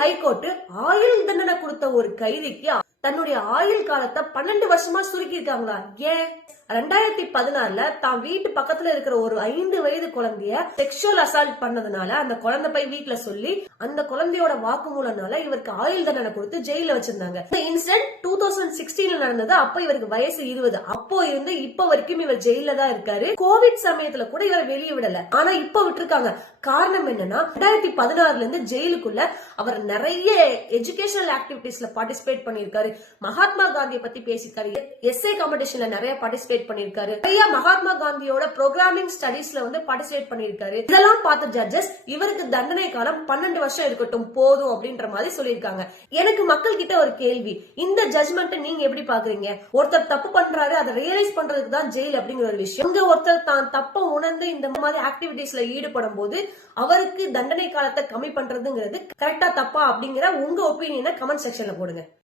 High court ஆயுள் தண்டனை கொடுத்த ஒரு கைதிக்கு தன்னுடைய ஆயுள் காலத்தை 12 வருஷமா சுருக்கி இருக்காங்களா? ஏன்? 2016ல தான் வீட்டு பக்கத்துல இருக்கிற ஒரு 5 வயது குழந்தைய செக்ஷுவல் அசால்ட் பண்ணதுனால அந்த குழந்தை போய் வீட்டுல சொல்லி அந்த குழந்தையோட வாக்குமூலனால இவருக்கு ஆயுள் தண்டனை கொடுத்து ஜெயில வச்சிருந்தாங்க. இந்த இன்சிடென்ட் 2016ல நடந்தது. அப்ப இவருக்கு வயசு 20. அப்போ இருந்து இப்ப வரைக்கும் இவர் ஜெயில தான் இருக்காரு. கோவிட் சமயத்துல கூட இவர் வெளியே விடல. ஆனா இப்ப விட்டுருக்காங்க. காரணம் என்னன்னா 2016ல இருந்து ஜெயிலுக்குள்ள அவர் நிறைய எஜுகேஷனல் ஆக்டிவிட்டிஸ்ல பார்ட்டிசிபேட் பண்ணிருக்காரு. மகாத்மா காந்தியை பத்தி பேசிருக்காரு. எஸ்ஏ காம்படிஷன்ல நிறைய பார்ட்டிசிபேட் பண்ணிருக்காரு. நிறைய மகாத்மா காந்தியோட ப்ரோக்ராமிங் ஸ்டடீஸ்ல வந்து பார்ட்டிசிபேட் பண்ணிருக்காரு. இதெல்லாம் பார்த்த ஜட்ஜஸ் இவருக்கு தண்டனை காலம் 12 வருஷம் இருக்கட்டும் போதும் அப்படின்ற மாதிரி சொல்லிருக்காங்க. எனக்கு மக்கள் கிட்ட ஒரு கேள்வி, இந்த ஜட்ஜ்மெண்ட் நீங்க எப்படி பாக்குறீங்க? ஒருத்தர் தப்பு பண்றாரு, அதை ரியலைஸ் பண்றதுக்கு தான் ஜெயில் அப்படிங்கிற ஒரு விஷயம். இங்க ஒருத்தர் தான் தப்ப உணர்ந்து இந்த மாதிரி ஆக்டிவிட்டிஸ்ல ஈடுபடும் போது அவருக்கு தண்டனை காலத்தை கம்மி பண்றதுங்கிறது கரெக்டா தப்பா அப்படிங்கிற உங்க ஒப்பீனியனை கமெண்ட் செக்ஷன்ல போடுங்க.